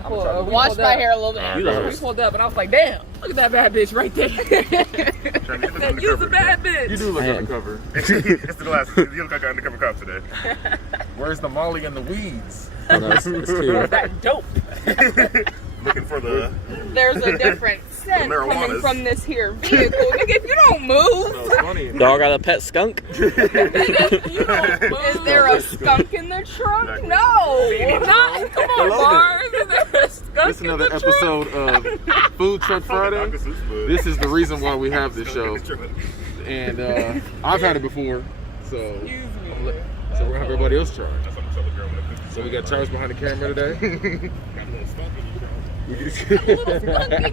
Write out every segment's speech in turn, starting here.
Washed my hair a little bit. We pulled up and I was like, damn, look at that bad bitch right there. You're the bad bitch. You do look undercover. It's the last. You look like an undercover cop today. Where's the Molly and the weeds? Oh, no, it's cute. That dope. Looking for the. There's a different scent coming marijuanas. from this here vehicle. Nigga, if you don't move. Funny. Dog got a pet skunk? Is there a skunk in the trunk? Exactly. No. Not. Come on, Mars. Is there a skunk This is another in the episode of Food Truck Friday. This is the reason why we have this show. And I've had it before, so Excuse me. so we're gonna have everybody else try. So we got Charles behind the camera today. Skunk in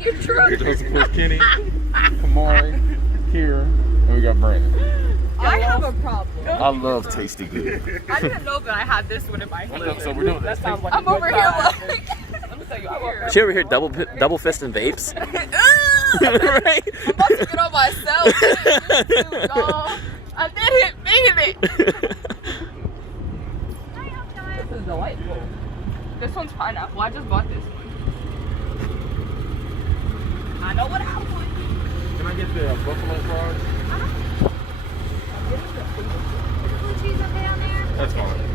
your trunk. Joseph Plus Kenny, Kamari, Kira, and we got Brandon. I have a problem. I love Tasty Good. I didn't know that I had this one in my hand. So we're doing this. That sounds like I'm a over good here time. like. Let me tell you, I'm over here. She over here double fisting vapes? Right? I'm about to get on myself. Too, dog. I did hit it. This is delightful. This one's pineapple. I just bought this one. I know what I want. Can I get the buffalo fries? Blue cheese okay on there? That's fine. Is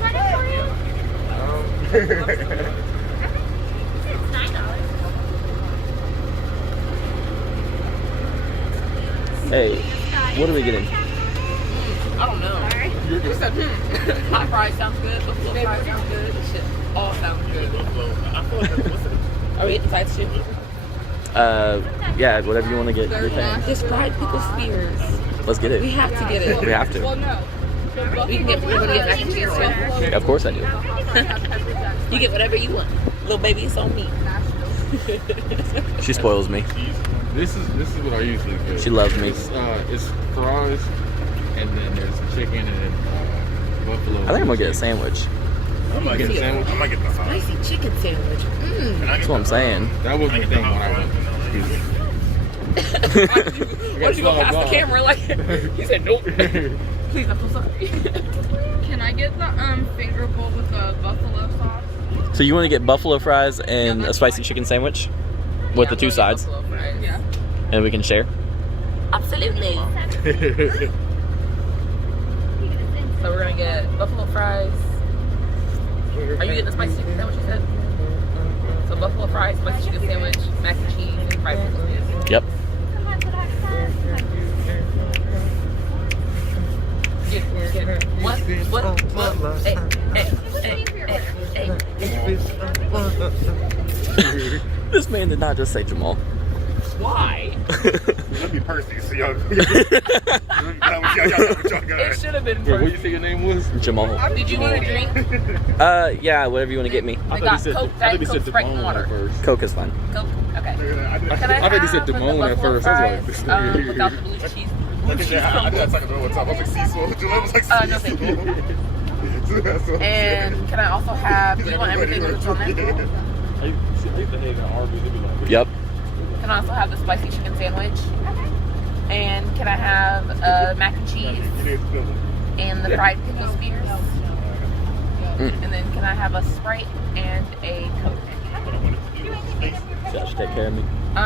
that it for you? It's $9. Hey, what are we getting? I don't know. You said, hot fries sounds good. Buffalo fries sounds good. This shit all sounds good. Are we getting sides too? Yeah, whatever you want to get. Your thing. This fried pickle spears. Let's get it. We have to get it. We have to. Well, no. We can get, we're gonna get mac and cheese too. Yeah, of course I do. You get whatever you want. Little baby, it's on me. She spoils me. This is what I usually get. She loves me. It's fries, and then there's chicken and buffalo. I think I'm gonna get a sandwich. I might get the sandwich. I might get the hot. Spicy chicken sandwich. That's what I'm saying. That was the thing when I went. What you go past the camera like? He said nope. Please, I'm so sorry. Can I get the finger bowl with the buffalo sauce? So you want to get buffalo fries and a spicy chicken sandwich with the two sides, Yeah. and we can share. Absolutely. So we're gonna get buffalo fries. Are you getting the spicy chicken sandwich? You said. So buffalo fries, spicy chicken sandwich, mac and cheese, and fried pickles. Yep. What? Hey. This man did not just say Jamal. Why? That'd be Percy. So y'all. Y'all It should have been Wait, what you first. think your name was? Jamal. Did you want a drink? Yeah, whatever you want to get me. We got Coke, Diet Coke, Sprite, and water. first. Coke is fine. Coke. Okay. Can I thought you said have the Damone at buffalo first. I was like, fries, this nigga here. without the blue cheese. I did that second one time. I was like Cecil. Jaleel was like No, Cecil. thank you. And can I also have? Do you want everything that's on there? I used to hang out Arby's. They'd be like, Yep. Can I also have the spicy chicken sandwich? And can I have mac and cheese and the fried pickle spears? And then can I have a Sprite and a Coke? That should take care of me.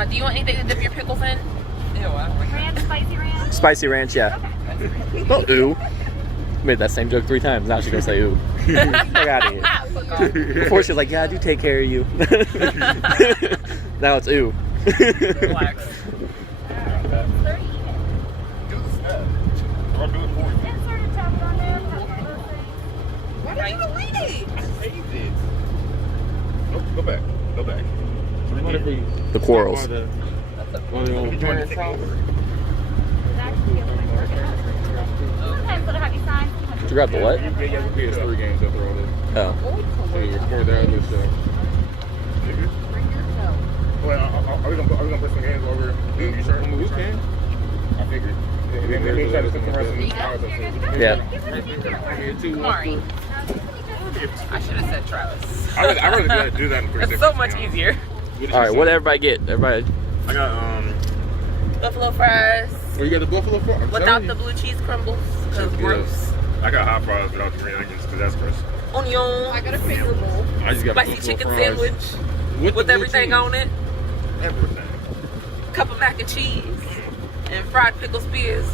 Do you want anything to dip your pickles in? Ew, I don't like that. Ranch, spicy ranch. Spicy ranch, yeah. Don't ooh. Made that same joke 3 times. Now she's gonna say ooh. Fuck out of here. Before she was like, yeah, I do take care of you. Now it's ooh. Relax. Insert a tab on there. Why did you delete it? I saved it. Go back. Go back. what if we The quarrels. By the old parents' house? Sometimes they'll have you sign. Did you grab the what? Yeah, PS3 games after all this. Oh. So you record that other stuff. Well, are we gonna put some games over? You sure? We can. I figured. Maybe try to put some rest in the hours. Yeah. Kamari. I should have said Travis. I really gotta do that in 3 seconds. It's so much easier. All right. What did everybody get? Everybody. I got Buffalo fries Oh, you got the buffalo fries? without the blue cheese crumbles. Cause gross. I got hot fries without the green onions because that's gross. Onion. I got a finger bowl. I just got Spicy chicken sandwich with everything on it. Everything. Cup of mac and cheese and fried pickle spears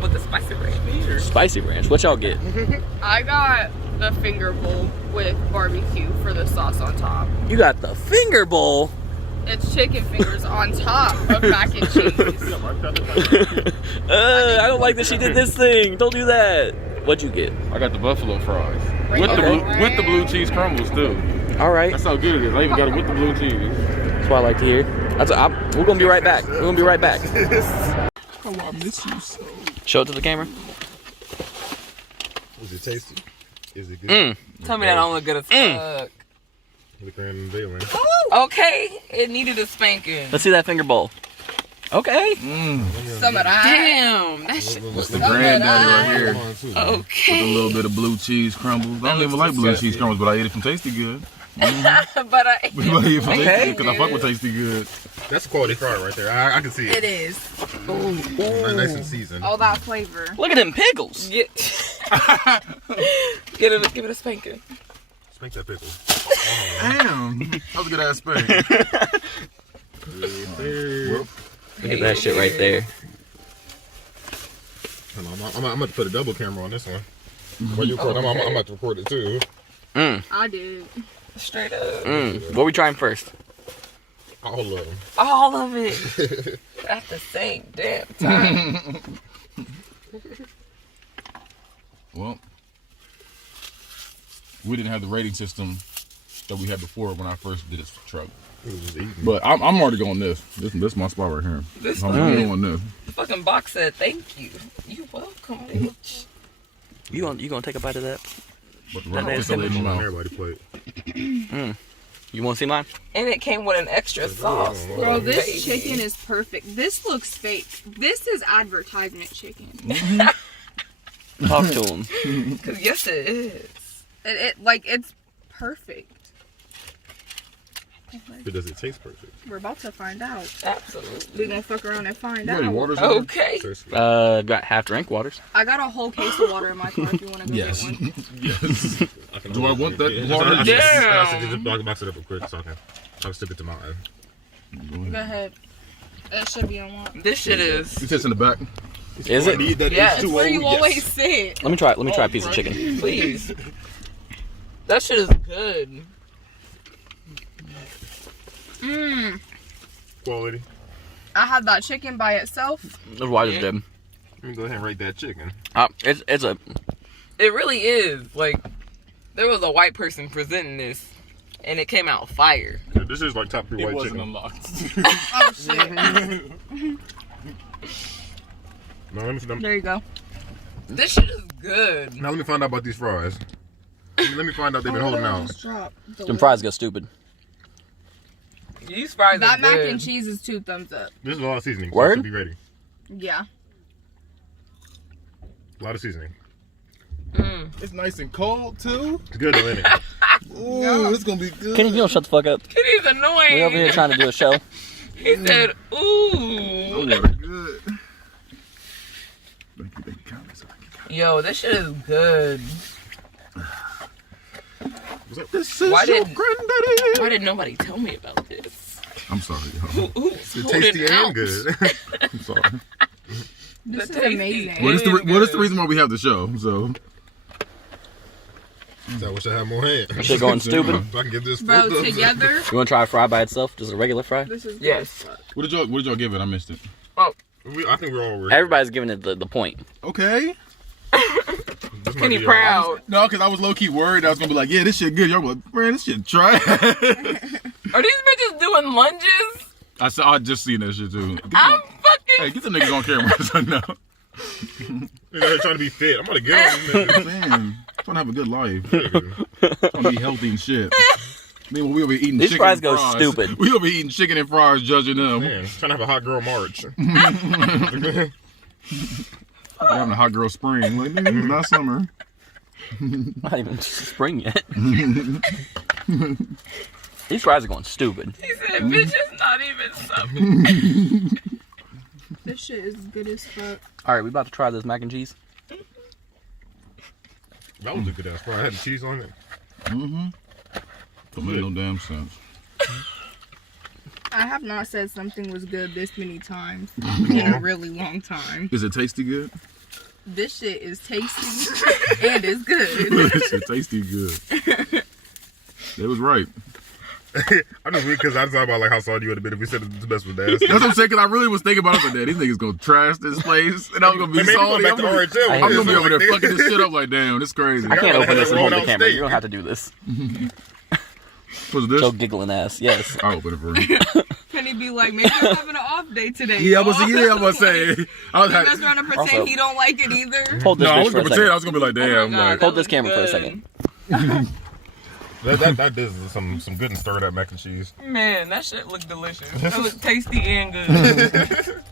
with the spicy ranch. Spicy ranch. What y'all get? I got the finger bowl with barbecue for the sauce on top. You got the finger bowl. It's chicken fingers on top of mac and cheese. I don't like that she did this thing. Don't do that. What'd you get? I got the buffalo fries Right with there. the blue cheese crumbles too. All right. That's how good it is. I even got it with the blue cheese. That's what I like to hear. We're gonna be right back. We're gonna be right back. Oh, I miss you so. Show it to the camera. Is it tasty? Is it good? Tell me that don't look good as fuck. The grand veiling. Okay, it needed a spanking. Let's see that finger bowl. Okay. Some of that. Damn, that shit. That's the granddaddy right here. With a Okay. little bit of blue cheese crumbles. I don't even like blue cheese crumbles, but I eat it from Tasty Good. But I. I eat it from Okay. Tasty Good because I fuck with Tasty Good. That's a quality fry right there. I can see It it. is. Nice and seasoned. All that flavor. Look at them pickles. Give it a spanking. Spank that pickle. Damn. That was a good ass spank. Look at that shit right there. Hold on, I'm about to put a double camera on this one. While you record, I'm about to record it too. I did. Straight up. What we trying first? All of them. All of it. At the same damn time. Well, we didn't have the rating system that we had before when I first did this truck. It was just eating. But I'm already going this. This is my spot right here. This I'm doing this. fucking box said thank you. You welcome, bitch. You gonna take a bite of that? But the That rock is is in your mouth. Everybody plate. You want to see mine? And it came with an extra sauce. Bro, this Baby. chicken is perfect. This looks fake. This is advertisement chicken. Talk to him. Cause yes, it is. It's perfect. But does it taste perfect? We're about to find out. Absolutely. We're gonna fuck around and find You got any out. waters in there? Okay. Tastes Got half drink waters. I got a whole case of water in my car if you want to go Yes. get one. Yes. Do I want that Yeah. water? I Damn. should just box it up real quick so I can stick it to my eye. Go ahead. It should be unlocked. This shit is. It sits in the back. Is it? Yes. It's where you always sit. Let me try a piece of chicken. Please. That shit is good. Mmm. Quality. I had that chicken by itself. That's why I just did. Let me go ahead and rate that chicken. It's a. It really is. Like, there was a white person presenting this, and it came out fire. Yeah, this is like top 3 white chicken. unlocked. Oh shit. Now let me There you go. This shit is good. now let me find out about these fries. Let me find out they've been holding out. Them fries go stupid. These fries That are mac good. and cheese is 2 thumbs up. This is a lot of seasoning. So Word? it should be ready. Yeah. A lot of seasoning. It's nice and cold too. It's good though, isn't it? Ooh, it's gonna be good. Kenny, you don't shut the fuck up. Kitty's annoying. We over here trying to do a show. He said, ooh. Oh, water good. Thank you, Cummings. Yo, this shit is good. This is Why your did- granddaddy. Why did nobody tell me about this? I'm sorry, y'all. Who's It's holding tasty out? and good. I'm sorry. This The is tasty amazing. Well, is this the good. reason why we have the show. So I wish I had more hands. Shit going stupid. So I can get this Bro, full thumbs up. together, You want to try a fry by itself? Just a regular fry? this is good Yes. as fuck. What did y'all give it? I missed it. I think we're all ready. Everybody's giving it the point. Okay. This might Kenny be proud. No, because I was low key worried I was gonna be like, yeah, this shit good. Y'all like, man, this shit trash. Are these bitches doing lunges? I just seen that shit too. I'm fucking. Hey, get the niggas on camera. So no. They're trying to be fit. I'm gonna get on these niggas. Man, trying to have a good life. Trying to be healthy and shit. Meanwhile, we over here eating These chicken fries and go fries. stupid. We over here eating chicken and fries, judging them. Man, trying to have a hot girl march. We're having a hot girl spring. Like, nigga, it's not summer. Not even spring yet. These fries are going stupid. He said, bitch, it's not even something. This shit is good as fuck. All right, we about to try this mac and cheese. That was a good ass fry. I had the cheese on it. Mm-hmm. Don't make no damn sense. I have not said something was good this many times in a really long time. Is it tasty good? This shit is tasty and it's good. This shit tasty good. They was right. I'm just weird because I thought about like how salty you would have been if we said it's the best with that. That's what I'm saying, because I really was thinking about it. I was like, damn, these niggas gonna trash this place. And I was gonna be salty. I'm gonna be over there fucking this shit up like, damn, this crazy. I can't open this and hold the camera. You don't have to do this. What's this? Joe giggling ass. Yes. I'll open it for you. Penny be like, maybe I'm having an off day today. Yeah, I was say. I was He mess around and pretend Also- he don't like it either. Hold this No, I bitch was for a gonna pretend. I second. was gonna be like, damn. God, Like, Hold this looked camera for a good. second. That is some good and stirred up mac and cheese. Man, that shit looked delicious. It looked tasty and good.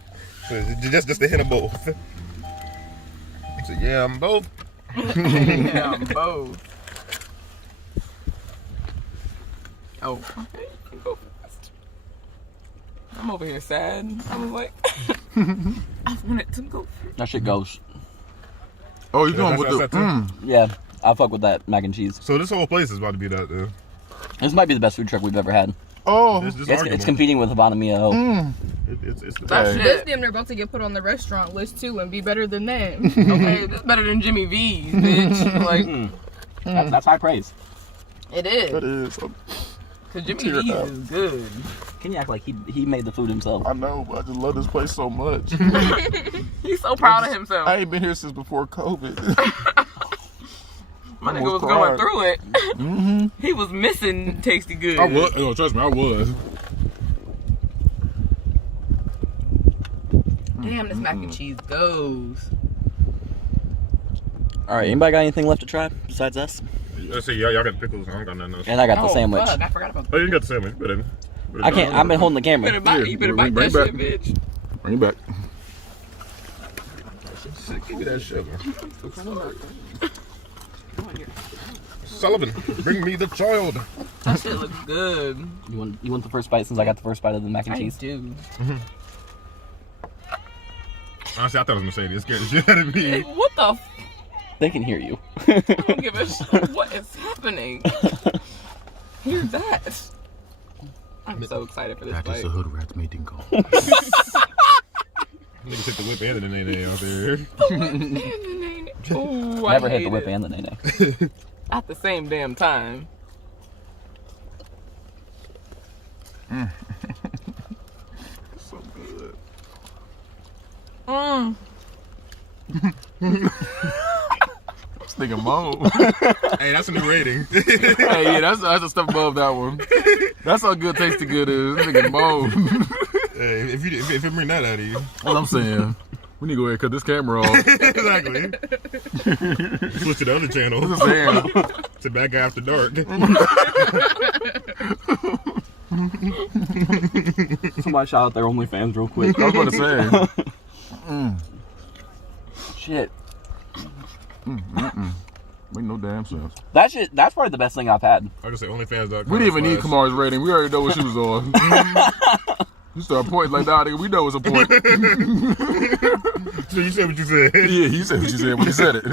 Just a hint of both. So, yeah, I'm both. Yeah, both. Oh, okay. Go fast. I'm over here sad. I was like, I wanted to go. That shit goes. oh, you going with That's the? that too. Yeah, I'll fuck with that mac and cheese. So this whole place is about to be that, though. This might be the best food truck we've ever had. Oh, This It's arguable. competing with Havana Mia Ho. It's the That best. This shit. damn near about to get put on the restaurant list too and be better than them. Okay, that's better than Jimmy V's, bitch. Like, That's high praise. it is. that is. Cause Jimmy Tear it V's up. is good. Can you act like he made the food himself? I know, but I just love this place so much. He's so proud of himself. I ain't been here since before COVID. My nigga was almost going cried. through it. He was missing tasty good. I was. No, trust me, I was. Damn, this mac and cheese goes. All right, anybody got anything left to try besides us? Let's see, y'all got pickles. I don't got nothing else. And I got the sandwich. Fuck, I forgot about Oh, you got the sandwich. Better I can't. I've been holding the You better camera. bite, you better bring bite that back. shit, bitch. Bring it back. Give me that sugar. Sullivan, bring me the child. That shit looks good. You want the first bite since I got the first bite of the mac and I cheese? do. Honestly, I thought it was Mercedes. It scared the shit out of me. What the f- They can hear you. I don't give a shit. What is happening? Hear that. I'm so excited for this That is fight. the hood rat's mating call. Nigga took the whip and the nene out there. Ooh, Never I hit hate the whip it. and the nene. At the same damn time. So good. Mm. This nigga moan. Hey, that's a new rating. Hey, yeah, that's a step above that one. That's how good tasty good is. This nigga moan. Hey, if you bring that out of you. That's what I'm saying. We need to go ahead and cut this camera off. Exactly. Switch to the other channel. That's what I'm saying. To Back After Dark. Somebody shout out their OnlyFans real quick. I was about to say. Shit. Make no damn sense. That's probably the best thing I've had. I just say OnlyFans.com. We didn't even need Kamar's rating. We already know what she was on. You start pointing like, nah, nigga, we know it's a point. So you said what you said. Yeah, he said what you said when he said it.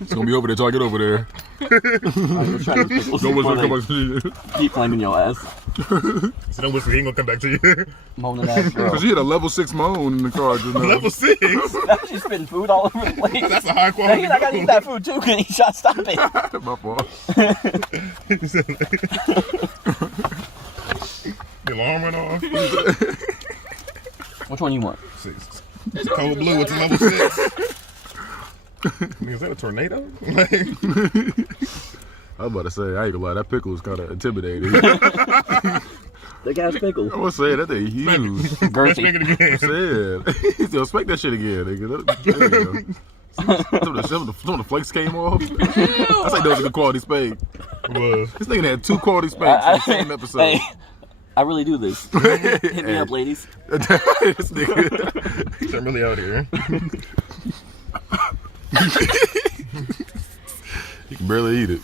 It's gonna be over there till I get over there. Let's try these pickles No one's before gonna come they up to you. keep flaming your ass. So don't whistle, he ain't gonna come back to you. Moaning ass girl. Cause she had a level 6 moan in the car just now. Level 6? She's spitting food all over the place. That's a high quality. Dang it, I gotta eat that food too. Can you stop it? My fault. The alarm went off. Which one you want? 6. It's cold blue. It's a level 6. I mean, is that a tornado? Like, I was about to say, I ain't gonna lie, that pickle is kind of intimidating. Big ass pickle. I was saying that thing huge. let's Girthy. make it again. Said, yo, expect that shit again, nigga. There you go. Some of the flakes came off. That's like that was a good quality spade. It was. This nigga had 2 quality spades in the same episode. Hey, I really do this. Hit me up, ladies. This nigga. I'm really out here. You can barely eat it.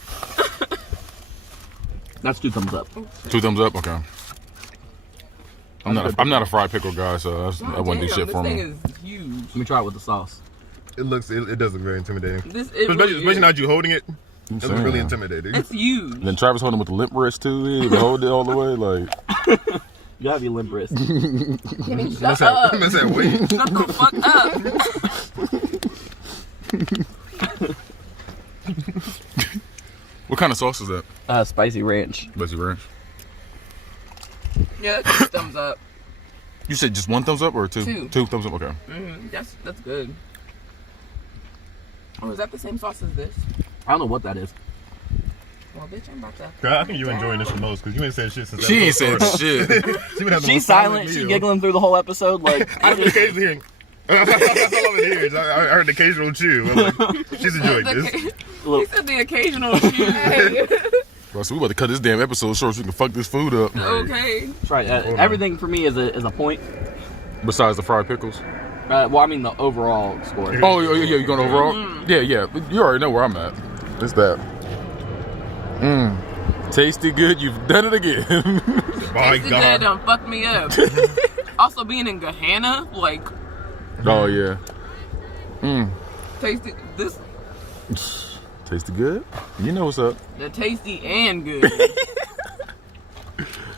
That's 2 thumbs up. 2 thumbs up, okay. I'm not a fried pickle guy, so I wouldn't do shit for This me. thing is huge. Let me try it with the sauce. It does look very intimidating. Especially now that you holding it. I'm It looks saying. really intimidating. It's huge. And then Travis holding with the limp wrist too. He even hold it all the way. Like, You gotta be limp wrist. Shut up. That's that weight. Shut the fuck up. what kind of sauce is that? Spicy ranch. Spicy ranch. Yeah, that's just thumbs up. You said just one thumbs up or two? Two. Two thumbs up. Okay. That's good. Oh, is that the same sauce as this? I don't know what that is. Well, bitch, I'm about to. I think you enjoying this the most because you ain't said shit since. She ain't said shit. She's silent. She's giggling through the whole episode. Like, I'm occasionally hearing. That's all I've been hearing. I heard the occasional chew. I'm like, she's enjoying this. He said the occasional chew. Bro, so we about to cut this damn episode short so we can fuck this food up. Okay. that's right. Everything for me is a point. Besides the fried pickles. Well, I mean the overall score. Oh yeah, you going overall? Yeah. You already know where I'm at. It's that. Tasty good. You've done it again. My This dad God. done fucked me up. Also being in Gahanna, like, oh yeah. tasty. This, Tasty good. You know what's up. the tasty and good.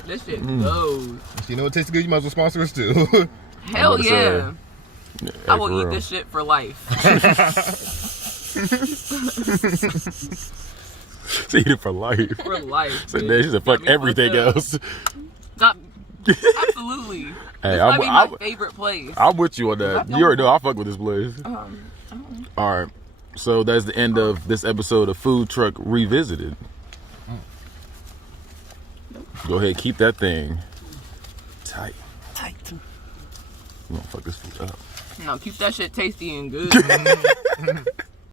This shit goes. You know what tastes good? You might as well sponsor us too. Hell about to yeah. Yeah, I will for eat real. this shit for life. Eat it for life. For life. So bitch. then she said, fuck Got me everything fucked up. else. Stop. Absolutely. Hey, This might be my favorite place. I'm with you on that. You already know I fuck with this place. All right. So that's the end of this episode of Food Truck Revisited. Go ahead, keep that thing tight. We're gonna fuck this food up. No, keep that shit tasty and good.